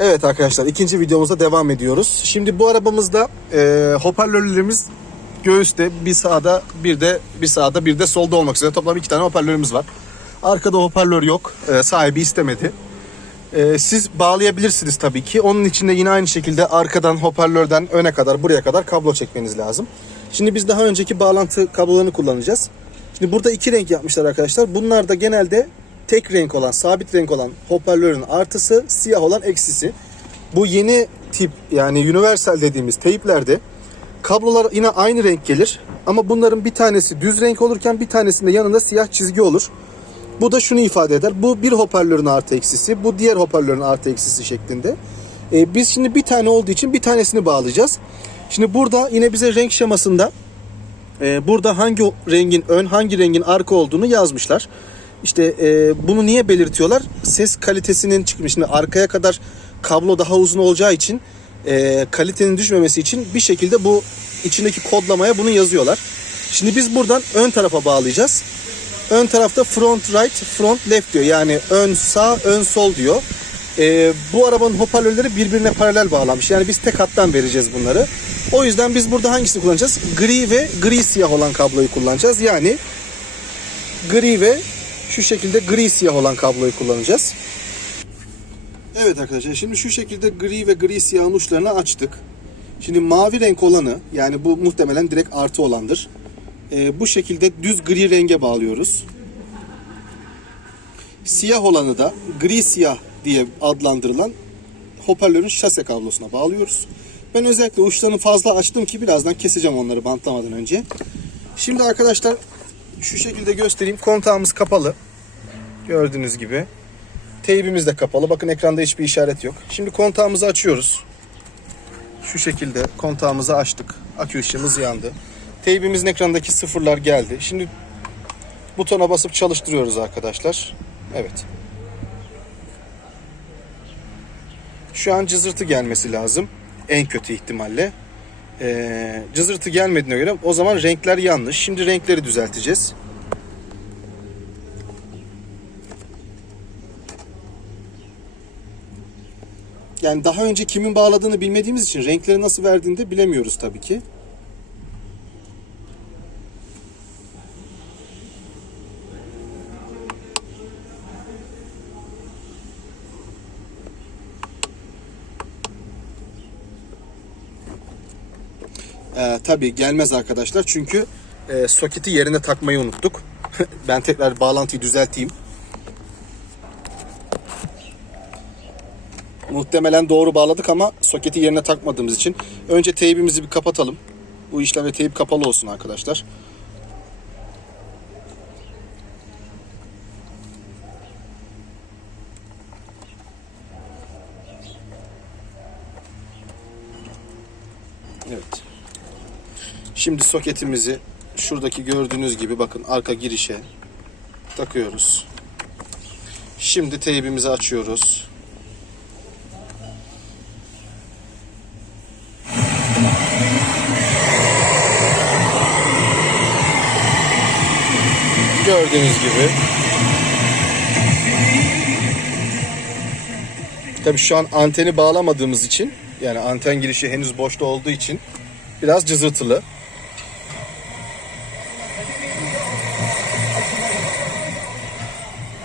Evet arkadaşlar ikinci videomuza devam ediyoruz. Şimdi bu arabamızda e, hoparlörlerimiz göğüste bir sağda bir de bir sağda bir de solda olmak üzere toplam iki tane hoparlörümüz var. Arkada hoparlör yok. E, sahibi istemedi. E, siz bağlayabilirsiniz tabii ki. Onun için de yine aynı şekilde arkadan hoparlörden öne kadar buraya kadar kablo çekmeniz lazım. Şimdi biz daha önceki bağlantı kablolarını kullanacağız. Şimdi burada iki renk yapmışlar arkadaşlar. Bunlar da genelde tek renk olan, sabit renk olan hoparlörün artısı, siyah olan eksisi. Bu yeni tip yani universal dediğimiz teyplerde kablolar yine aynı renk gelir. Ama bunların bir tanesi düz renk olurken bir tanesinde yanında siyah çizgi olur. Bu da şunu ifade eder. Bu bir hoparlörün artı eksisi, bu diğer hoparlörün artı eksisi şeklinde. Ee, biz şimdi bir tane olduğu için bir tanesini bağlayacağız. Şimdi burada yine bize renk şemasında e, burada hangi rengin ön, hangi rengin arka olduğunu yazmışlar. İşte e, bunu niye belirtiyorlar? Ses kalitesinin çıkmış. Şimdi arkaya kadar kablo daha uzun olacağı için e, kalitenin düşmemesi için bir şekilde bu içindeki kodlamaya bunu yazıyorlar. Şimdi biz buradan ön tarafa bağlayacağız. Ön tarafta front right, front left diyor. Yani ön sağ, ön sol diyor. Ee, bu arabanın hoparlörleri birbirine paralel bağlanmış. Yani biz tek hattan vereceğiz bunları. O yüzden biz burada hangisini kullanacağız? Gri ve gri siyah olan kabloyu kullanacağız. Yani gri ve şu şekilde gri siyah olan kabloyu kullanacağız. Evet arkadaşlar şimdi şu şekilde gri ve gri siyahın uçlarını açtık. Şimdi mavi renk olanı yani bu muhtemelen direkt artı olandır. Ee, bu şekilde düz gri renge bağlıyoruz. Siyah olanı da gri siyah diye adlandırılan hoparlörün şase kablosuna bağlıyoruz. Ben özellikle uçlarını fazla açtım ki birazdan keseceğim onları bantlamadan önce. Şimdi arkadaşlar şu şekilde göstereyim. Kontağımız kapalı. Gördüğünüz gibi. Teybimiz de kapalı. Bakın ekranda hiçbir işaret yok. Şimdi kontağımızı açıyoruz. Şu şekilde kontağımızı açtık. Akü ışığımız yandı. Teybimizin ekrandaki sıfırlar geldi. Şimdi butona basıp çalıştırıyoruz arkadaşlar. Evet. Şu an cızırtı gelmesi lazım. En kötü ihtimalle. Ee, cızırtı gelmediğine göre o zaman renkler yanlış. Şimdi renkleri düzelteceğiz. Yani daha önce kimin bağladığını bilmediğimiz için renkleri nasıl verdiğini de bilemiyoruz tabii ki. Ee, tabii gelmez arkadaşlar çünkü e, soketi yerine takmayı unuttuk. ben tekrar bağlantıyı düzelteyim. Muhtemelen doğru bağladık ama soketi yerine takmadığımız için önce teybimizi bir kapatalım. Bu işlemde teyip kapalı olsun arkadaşlar. Evet. Şimdi soketimizi şuradaki gördüğünüz gibi bakın arka girişe takıyoruz. Şimdi teybimizi açıyoruz. Gördüğünüz gibi. Tabii şu an anteni bağlamadığımız için yani anten girişi henüz boşta olduğu için biraz cızırtılı.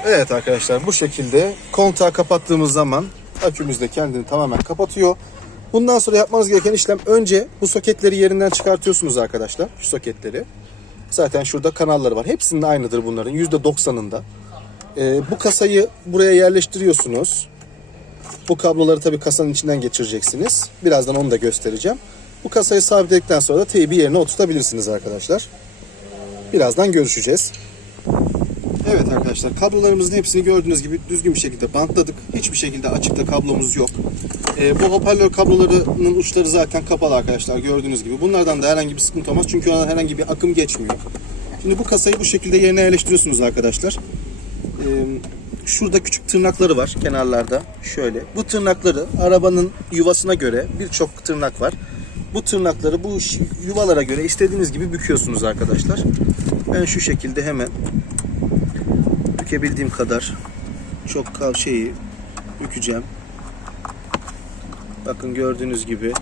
Evet arkadaşlar bu şekilde kontağı kapattığımız zaman akümüz de kendini tamamen kapatıyor. Bundan sonra yapmanız gereken işlem önce bu soketleri yerinden çıkartıyorsunuz arkadaşlar. Şu soketleri. Zaten şurada kanalları var. Hepsinin aynıdır bunların. %90'ında. Ee, bu kasayı buraya yerleştiriyorsunuz. Bu kabloları tabii kasanın içinden geçireceksiniz. Birazdan onu da göstereceğim. Bu kasayı sabitledikten sonra da teybi yerine oturtabilirsiniz arkadaşlar. Birazdan görüşeceğiz. Evet arkadaşlar kablolarımızın hepsini gördüğünüz gibi düzgün bir şekilde bantladık. Hiçbir şekilde açıkta kablomuz yok. Ee, bu hoparlör kablolarının uçları zaten kapalı arkadaşlar gördüğünüz gibi. Bunlardan da herhangi bir sıkıntı olmaz çünkü ona herhangi bir akım geçmiyor. Şimdi bu kasayı bu şekilde yerine yerleştiriyorsunuz arkadaşlar. Ee, şurada küçük tırnakları var kenarlarda şöyle. Bu tırnakları arabanın yuvasına göre birçok tırnak var. Bu tırnakları bu yuvalara göre istediğiniz gibi büküyorsunuz arkadaşlar. Ben şu şekilde hemen bükebildiğim kadar çok kav şeyi bükeceğim. Bakın gördüğünüz gibi.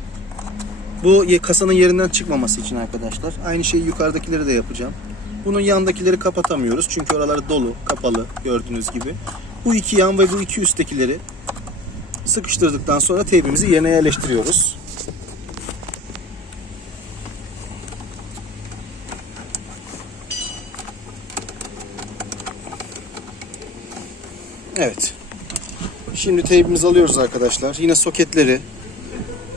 Bu kasanın yerinden çıkmaması için arkadaşlar. Aynı şeyi yukarıdakileri de yapacağım. Bunun yandakileri kapatamıyoruz. Çünkü oraları dolu, kapalı gördüğünüz gibi. Bu iki yan ve bu iki üsttekileri sıkıştırdıktan sonra teybimizi yerine yerleştiriyoruz. Evet. Şimdi teybimizi alıyoruz arkadaşlar. Yine soketleri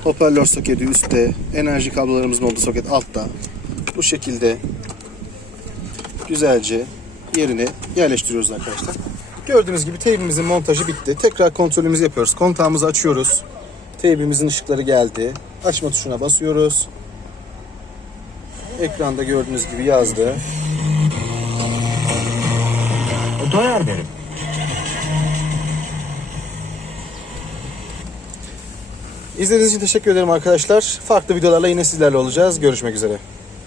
hoparlör soketi üstte, enerji kablolarımızın olduğu soket altta. Bu şekilde güzelce yerine yerleştiriyoruz arkadaşlar. Gördüğünüz gibi teybimizin montajı bitti. Tekrar kontrolümüzü yapıyoruz. Kontağımızı açıyoruz. Teybimizin ışıkları geldi. Açma tuşuna basıyoruz. Ekranda gördüğünüz gibi yazdı. Doyar derim. İzlediğiniz için teşekkür ederim arkadaşlar. Farklı videolarla yine sizlerle olacağız. Görüşmek üzere.